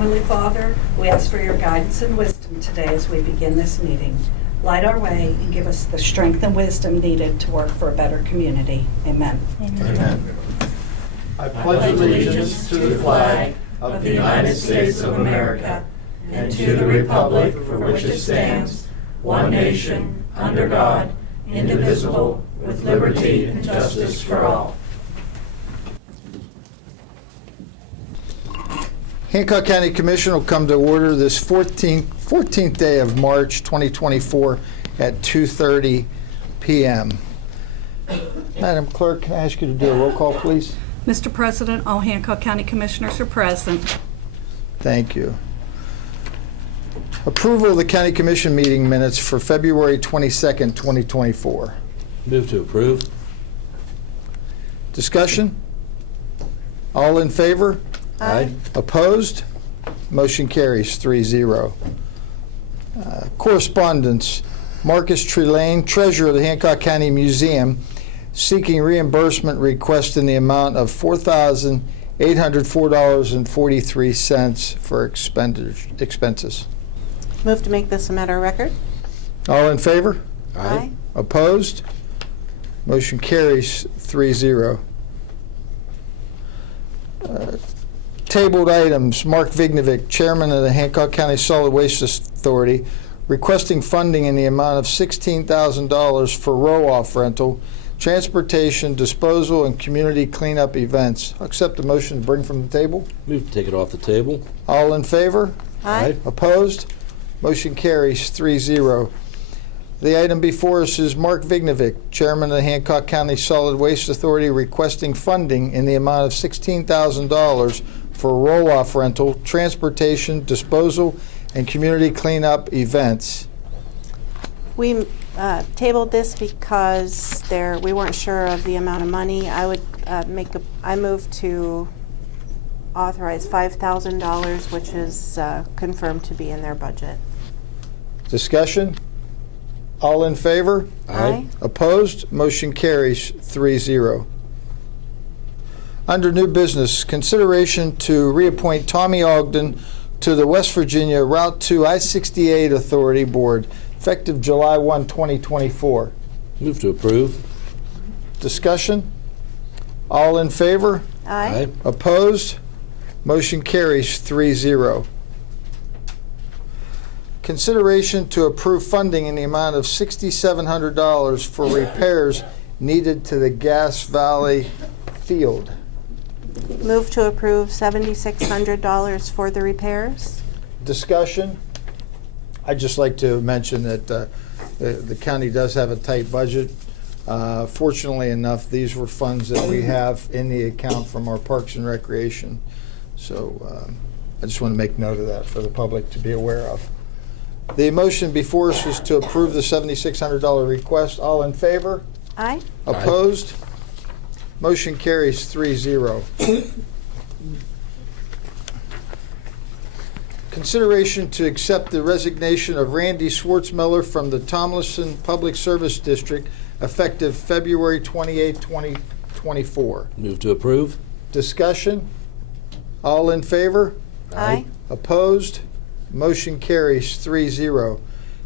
Heavenly Father, we ask for your guidance and wisdom today as we begin this meeting. Light our way and give us the strength and wisdom needed to work for a better community. Amen. Amen. I pledge allegiance to the flag of the United States of America and to the republic for which it stands, one nation, under God, indivisible, with liberty and justice for all. Hancock County Commission will come to order this 14th day of March 2024 at 2:30 p.m. Madam Clerk, can I ask you to do a roll call, please? Mr. President, all Hancock County Commissioners are present. Thank you. Approval of the County Commission meeting minutes for February 22nd, 2024. Move to approve. Discussion? All in favor? Aye. Opposed? Motion carries 3-0. Correspondence. Marcus Trelane, Treasurer of the Hancock County Museum, seeking reimbursement request in the amount of $4,804.43 for expenses. Move to make this a matter of record. All in favor? Aye. Opposed? Motion carries 3-0. Tabled items. Mark Vignovic, Chairman of the Hancock County Solid Waste Authority, requesting funding in the amount of $16,000 for roll-off rental, transportation, disposal, and community cleanup events. I'll accept the motion to bring from the table. Move to take it off the table. All in favor? Aye. Opposed? Motion carries 3-0. The item before us is Mark Vignovic, Chairman of the Hancock County Solid Waste Authority, requesting funding in the amount of $16,000 for roll-off rental, transportation, disposal, and community cleanup events. We tabled this because we weren't sure of the amount of money. I would I move to authorize $5,000, which is confirmed to be in their budget. Discussion? All in favor? Aye. Opposed? Motion carries 3-0. Under new business, consideration to reappoint Tommy Ogden to the West Virginia Route 2 I-68 Authority Board, effective July 1, 2024. Move to approve. Discussion? All in favor? Aye. Opposed? Motion carries 3-0. Consideration to approve funding in the amount of $6,700 for repairs needed to the Gas Valley Field. Move to approve $7,600 for the repairs. Discussion? I'd just like to mention that the county does have a tight budget. Fortunately enough, these were funds that we have in the account from our Parks and Recreation. So I just want to make note of that for the public to be aware of. The motion before us is to approve the $7,600 request. All in favor? Aye. Opposed? Motion carries 3-0. Consideration to accept the resignation of Randy Schwartzmiller from the Tomlinson Public Service District effective February 28, 2024. Move to approve. Discussion? All in favor? Aye. Opposed? Motion carries 3-0.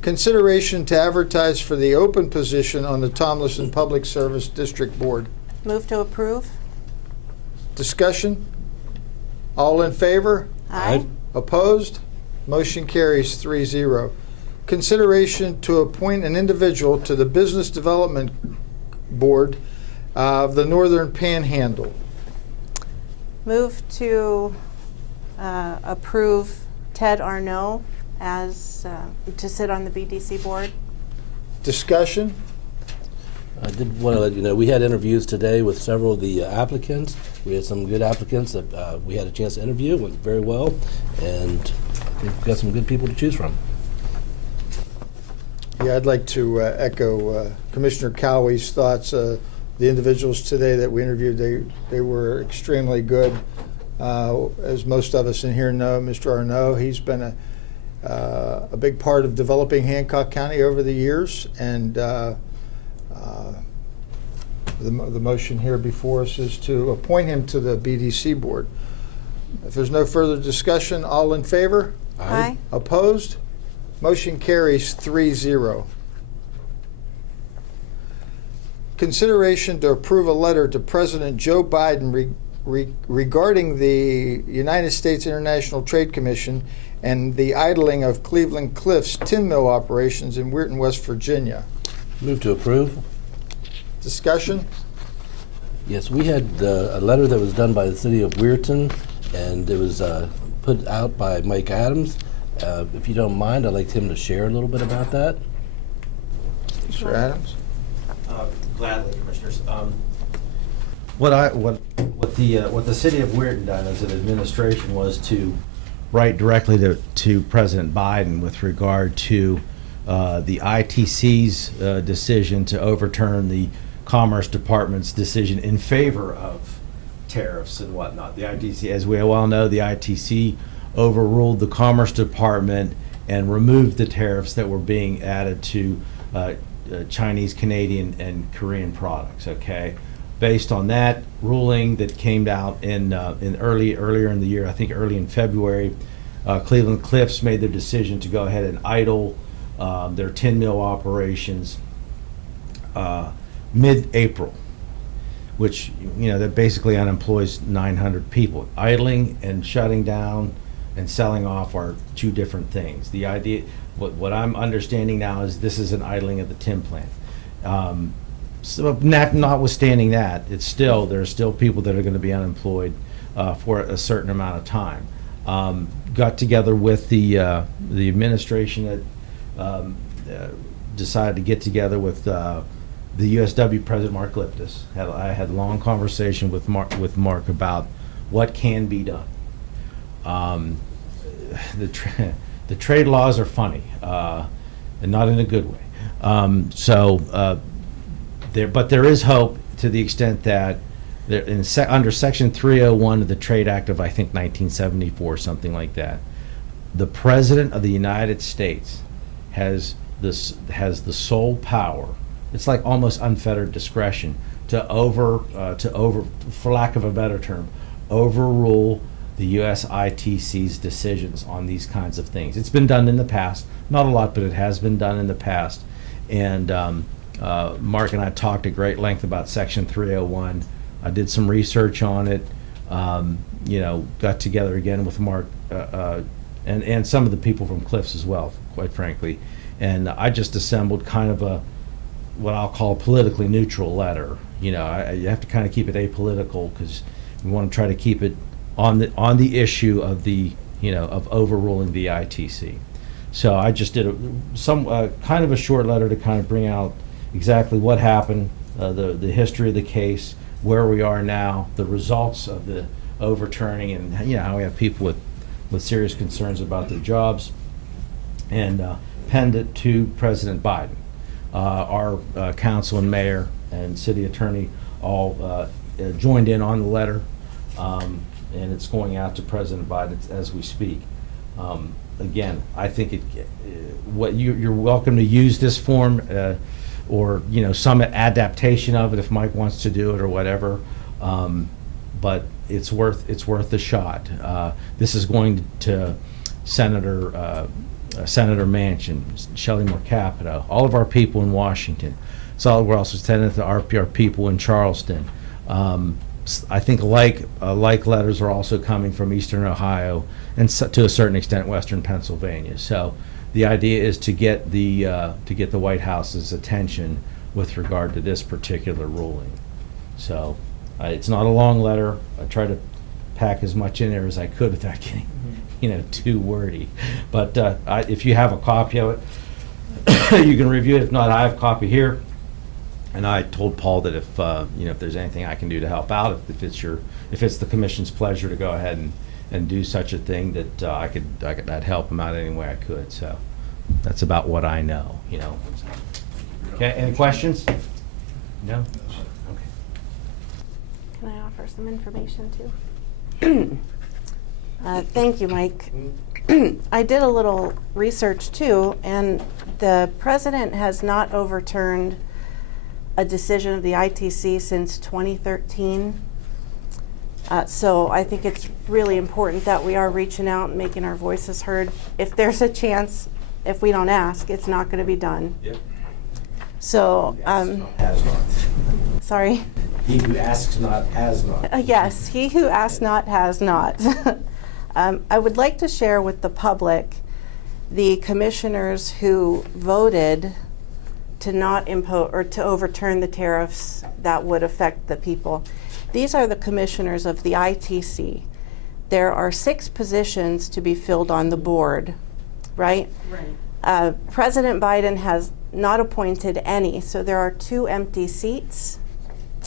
Consideration to advertise for the open position on the Tomlinson Public Service District Board. Move to approve. Discussion? All in favor? Aye. Opposed? Motion carries 3-0. Consideration to appoint an individual to the Business Development Board of the Northern Panhandle. Move to approve Ted Arnault as to sit on the BDC board. Discussion? I did want to let you know, we had interviews today with several of the applicants. We had some good applicants that we had a chance to interview. It went very well, and we've got some good people to choose from. Yeah, I'd like to echo Commissioner Cowie's thoughts. The individuals today that we interviewed, they were extremely good. As most of us in here know, Mr. Arnault, he's been a big part of developing Hancock County over the years, and the motion here before us is to appoint him to the BDC board. If there's no further discussion, all in favor? Aye. Opposed? Motion carries 3-0. Consideration to approve a letter to President Joe Biden regarding the United States International Trade Commission and the idling of Cleveland Cliffs tin mill operations in Weirton, West Virginia. Move to approve. Discussion? Yes, we had a letter that was done by the city of Weirton, and it was put out by Mike Adams. If you don't mind, I'd like him to share a little bit about that. Mr. Adams? Gladly, Commissioners. What the city of Weirton done as an administration was to write directly to President Biden with regard to the ITC's decision to overturn the Commerce Department's decision in favor of tariffs and whatnot. The ITC, as we well know, the ITC overruled the Commerce Department and removed the tariffs that were being added to Chinese, Canadian, and Korean products. Okay, based on that ruling that came out earlier in the year, I think early in February, Cleveland Cliffs made their decision to go ahead and idle their tin mill operations mid-April, which that basically unemploys 900 people. Idling and shutting down and selling off are two different things. The idea, what I'm understanding now is this is an idling of the tin plant. So notwithstanding that, there are still people that are going to be unemployed for a certain amount of time. Got together with the administration that decided to get together with the USW President Mark Liptus. I had a long conversation with Mark about what can be done. The trade laws are funny, and not in a good way. But there is hope to the extent that under Section 301 of the Trade Act of, I think, 1974, something like that, the President of the United States has the sole power. It's like almost unfettered discretion to for lack of a better term, overrule the U.S. ITC's decisions on these kinds of things. It's been done in the past, not a lot, but it has been done in the past. And Mark and I talked at great length about Section 301. I did some research on it. Got together again with Mark and some of the people from Cliffs as well, quite frankly. And I just assembled kind of what I'll call a politically neutral letter. You have to kind of keep it apolitical because we want to try to keep it on the issue of of overruling the ITC. So I just did kind of a short letter to kind of bring out exactly what happened, the history of the case, where we are now, the results of the overturning, and how we have people with serious concerns about their jobs, and penned it to President Biden. Our council and mayor and city attorney all joined in on the letter, and it's going out to President Biden as we speak. Again, I think you're welcome to use this form, or some adaptation of it if Mike wants to do it or whatever. But it's worth the shot. This is going to Senator Manchin, Shelley Moore Capito, all of our people in Washington. So we're also sending it to our people in Charleston. I think like letters are also coming from Eastern Ohio and to a certain extent Western Pennsylvania. So the idea is to get the White House's attention with regard to this particular ruling. So it's not a long letter. I try to pack as much in there as I could without getting too wordy. But if you have a copy of it, you can review it. If not, I have a copy here. And I told Paul that if there's anything I can do to help out, if it's the commission's pleasure to go ahead and do such a thing, that I'd help him out any way I could. So that's about what I know. Okay. Any questions? No. Okay. Can I offer some information too? Thank you, Mike. I did a little research too, and the president has not overturned a decision of the ITC since 2013. So I think it's really important that we are reaching out and making our voices heard. If there's a chance, if we don't ask, it's not going to be done. Yep. So, Has not. sorry. He who asks not has not. Yes, he who asks not has not. I would like to share with the public the commissioners who voted to not impose or to overturn the tariffs that would affect the people. These are the commissioners of the ITC. There are 6 positions to be filled on the board, right? Right. President Biden has not appointed any, so there are 2 empty seats.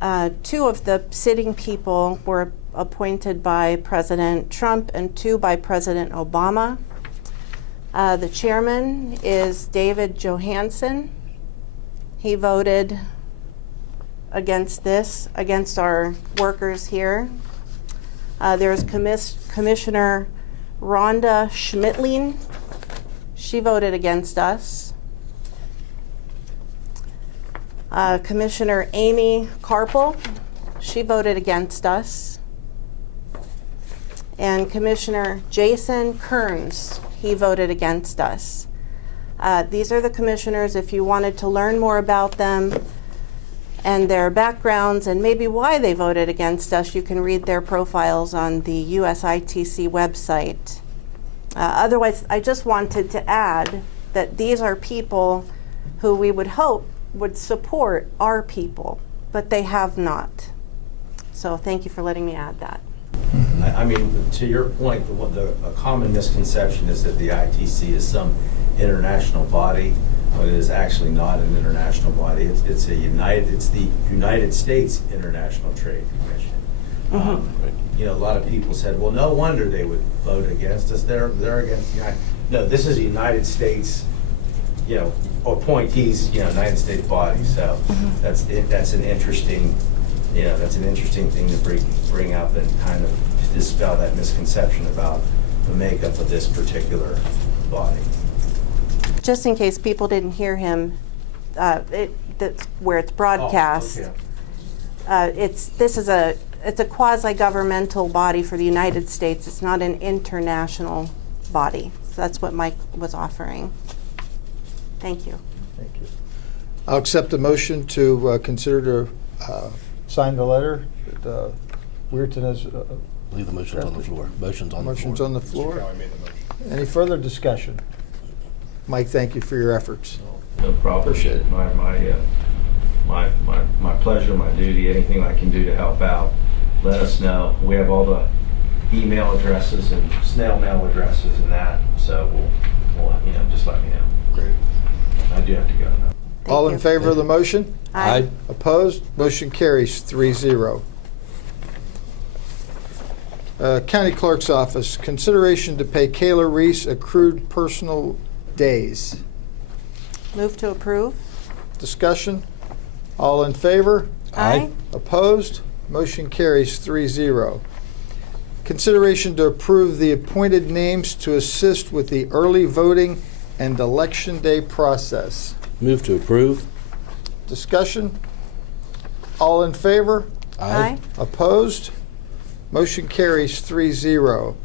2 of the sitting people were appointed by President Trump and 2 by President Obama. The chairman is David Johansen. He voted against this, against our workers here. There's Commissioner Rhonda Schmidtling. She voted against us. Commissioner Amy Carpel, she voted against us. And Commissioner Jason Kearns, he voted against us. These are the commissioners. If you wanted to learn more about them and their backgrounds and maybe why they voted against us, you can read their profiles on the USITC website. Otherwise, I just wanted to add that these are people who we would hope would support our people, but they have not. So thank you for letting me add that. I mean, to your point, a common misconception is that the ITC is some international body, but it is actually not an international body. It's the United States International Trade Commission. You know, a lot of people said, well, no wonder they would vote against us. They're against the United. No, this is a United States, you know, appointees, you know, United States body. So that's an interesting, you know, that's an interesting thing to bring up and kind of dispel that misconception about the makeup of this particular body. Just in case people didn't hear him, that's where it's broadcast. Oh, okay. It's a quasi-governmental body for the United States. It's not an international body. So that's what Mike was offering. Thank you. Thank you. I'll accept a motion to consider to sign the letter that Weirton has. I believe the motion's on the floor. Motion's on the floor. Motion's on the floor. Any further discussion? Mike, thank you for your efforts. No problem. Appreciate it. My pleasure, my duty, anything I can do to help out, let us know. We have all the email addresses and snail mail addresses and that, so we'll you know, just let me know. Great. I do have to go now. All in you. favor of the motion? Aye. Opposed? Motion carries 3-0. County Clerk's Office, consideration to pay Kayla Reese accrued personal days. Move to approve. Discussion? All in favor? Aye. Opposed? Motion carries 3-0. Consideration to approve the appointed names to assist with the early voting and election day process. Move to approve. Discussion? All in favor? Aye. Opposed? Motion carries 3-0.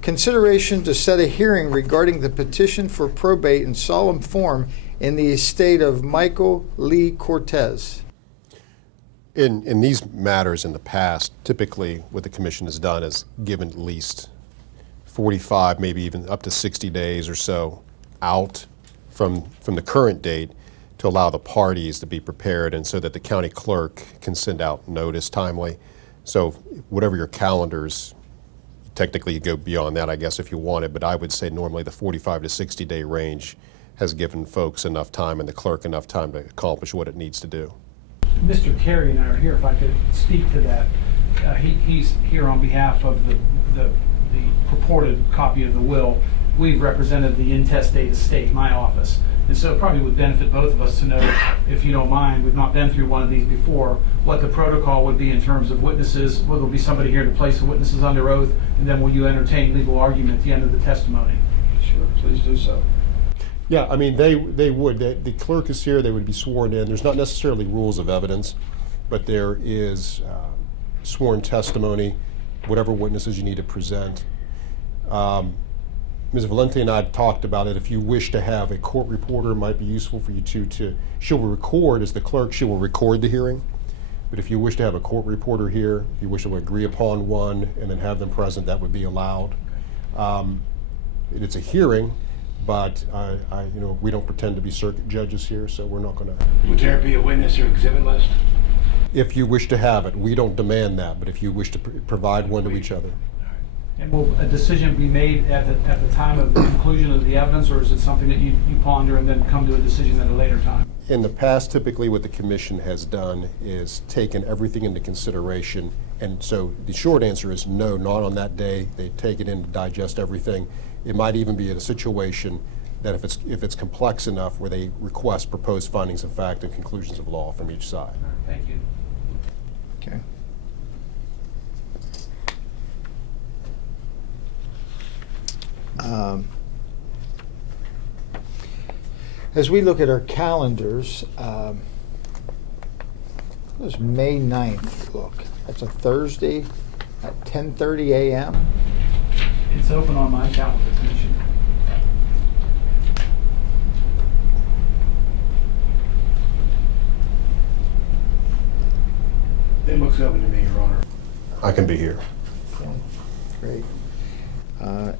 Consideration to set a hearing regarding the petition for probate in solemn form in the estate of Michael Lee Cortez. In these matters in the past, typically what the commission has done is given at least 45, maybe even up to 60 days or so out from the current date to allow the parties to be prepared and so that the county clerk can send out notice timely. So whatever your calendars, technically you go beyond that, I guess, if you wanted, but I would say normally the 45 to 60 day range has given folks enough time and the clerk enough time to accomplish what it needs to do. Mr. Carey and I are here, if I could speak to that. He's here on behalf of the purported copy of the will. We've represented the intestate estate, my office. And so it probably would benefit both of us to know, if you don't mind, we've not been through one of these before, what the protocol would be in terms of witnesses. Will there be somebody here to place the witnesses under oath? And then will you entertain legal argument at the end of the testimony? Sure, please do so. Yeah, I mean, they would. The clerk is here. They would be sworn in. There's not necessarily rules of evidence, but there is sworn testimony whatever witnesses you need to present. Ms. Valente and I talked about it. If you wish to have a court reporter, it might be useful for you she will record, as the clerk, she will record the hearing. But if you wish to have a court reporter here, if you wish to agree upon one and then have them present, that would be allowed. It's a hearing, but we don't pretend to be circuit judges here, so we're not going to. Would there be a witness or exhibit list? If you wish to have it, we don't demand that, but if you wish to provide one to each other. And will a decision be made at the time of the conclusion of the evidence, or is it something that you ponder and then come to a decision at a later time? In the past, typically what the commission has done is taken everything into consideration, and so the short answer is no, not on that day. They take it in to digest everything. It might even be in a situation that if it's complex enough where they request proposed findings of fact and conclusions of law from each side. Thank you. Okay. As we look at our calendars, how does May 9th look? That's a Thursday at 10:30 a.m. It's open on my calendar, Commissioner. It looks open to me, Your Honor. I can be here. Great.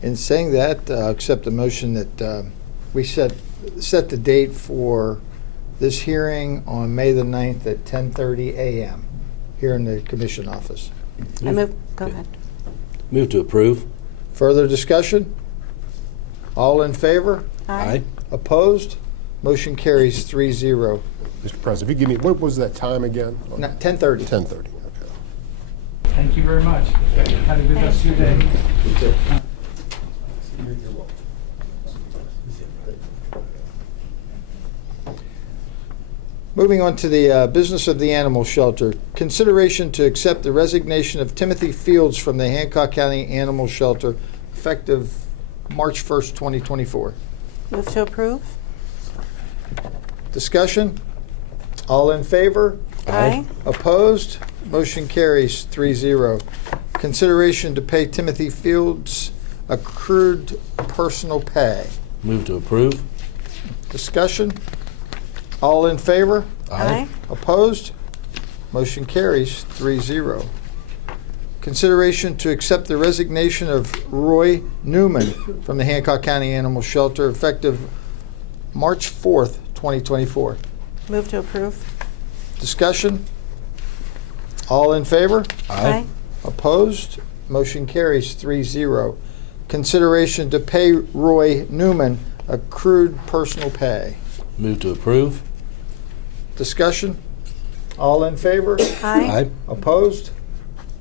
In saying that, accept the motion that we set the date for this hearing on May the 9th at 10:30 a.m. here in the commission office. I move, go Okay. ahead. Move to approve. Further discussion? All in favor? Aye. Opposed? Motion carries 3-0. Mr. President, if you give me, what was that time again? 10:30. 10:30, okay. Thank you very much. Have a good rest of your day. Moving on to the business of the animal shelter. Consideration to accept the resignation of Timothy Fields from the Hancock County Animal Shelter effective March 1st, 2024. Move to approve? Discussion? All in favor? Aye. Opposed? Motion carries 3-0. Consideration to pay Timothy Fields accrued personal pay. Move to approve. Discussion? All in favor? Aye. Opposed? Motion carries 3-0. Consideration to accept the resignation of Roy Newman from the Hancock County Animal Shelter effective March 4th, 2024. Move to approve? Discussion? All in favor? Aye. Opposed? Motion carries 3-0. Consideration to pay Roy Newman accrued personal pay. Move to approve. Discussion? All in favor? Aye. Opposed?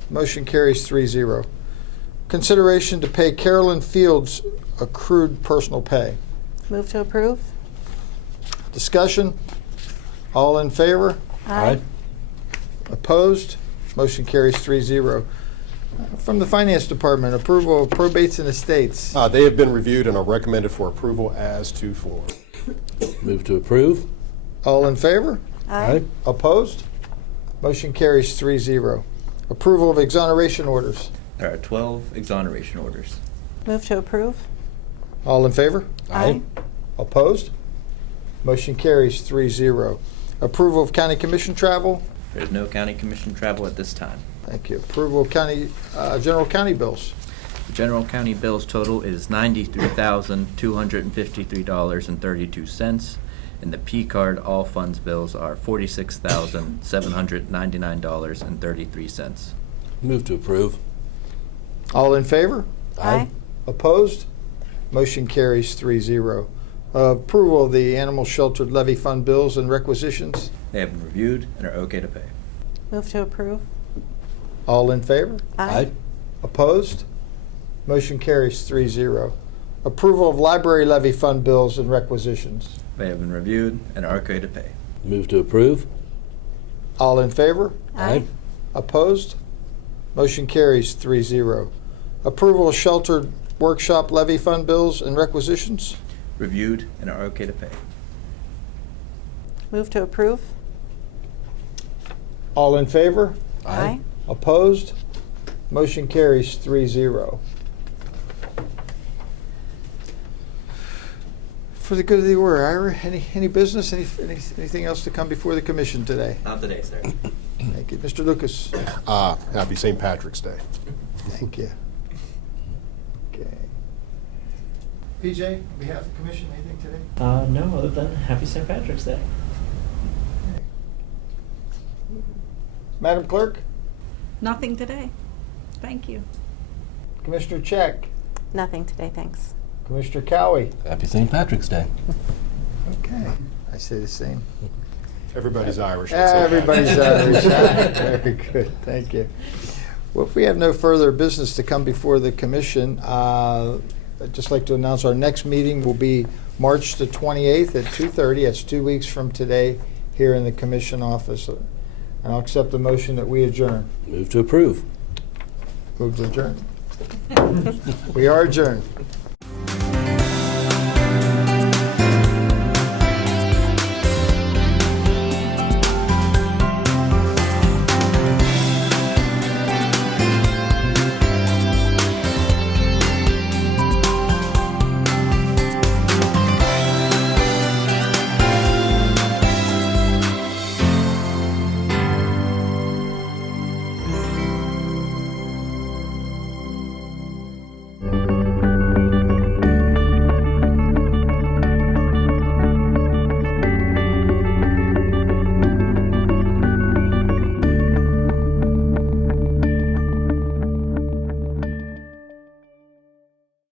Motion carries 3-0. Consideration to pay Carolyn Fields accrued personal pay. Move to approve? Discussion? All in favor? Aye. Opposed? Motion carries 3-0. From the Finance Department, approval of probates and estates. They have been reviewed and are recommended for approval as to form. Move to approve. All in favor? Aye. Opposed? Motion carries 3-0. Approval of exoneration orders. There are 12 exoneration orders. Move to approve? All in favor? Aye. Opposed? Motion carries 3-0. Approval of county commission travel. There is no county commission travel at this time. Thank you. Approval of county, general county bills. The general county bills total is $93,253.32, and the P card all funds bills are $46,799.33. Move to approve. All in favor? Aye. Opposed? Motion carries 3-0. Approval of the animal shelter levy fund bills and requisitions. They have been reviewed and are okay to pay. Move to approve? All in favor? Aye. Opposed? Motion carries 3-0. Approval of library levy fund bills and requisitions. They have been reviewed and are okay to pay. Move to approve. All in favor? Aye. Opposed? Motion carries 3-0. Approval of sheltered workshop levy fund bills and requisitions. Reviewed and are okay to pay. Move to approve? All in favor? Aye. Opposed? Motion carries 3-0. For the good of the order, Ira, any business, anything else to come before the commission today? Not today, sir. Thank you. Mr. Lucas? Happy St. Patrick's Day. Thank you. Okay. PJ, on behalf of the commission, anything today? No, other than Happy St. Patrick's Day. Madam Clerk? Nothing today. Thank you. Commissioner Check? Nothing today, thanks. Commissioner Cowie? Happy St. Patrick's Day. Okay, I say the same. Everybody's Irish. on St. Everybody's Patrick's Irish. Very good, thank you. Well, if we have no further business to come before the commission, I'd just like to announce our next meeting will be March the 28th at 2:30. That's 2 weeks from today here in the commission office. And I'll accept the motion that we adjourn. Move to approve. Move to adjourn. We are adjourned.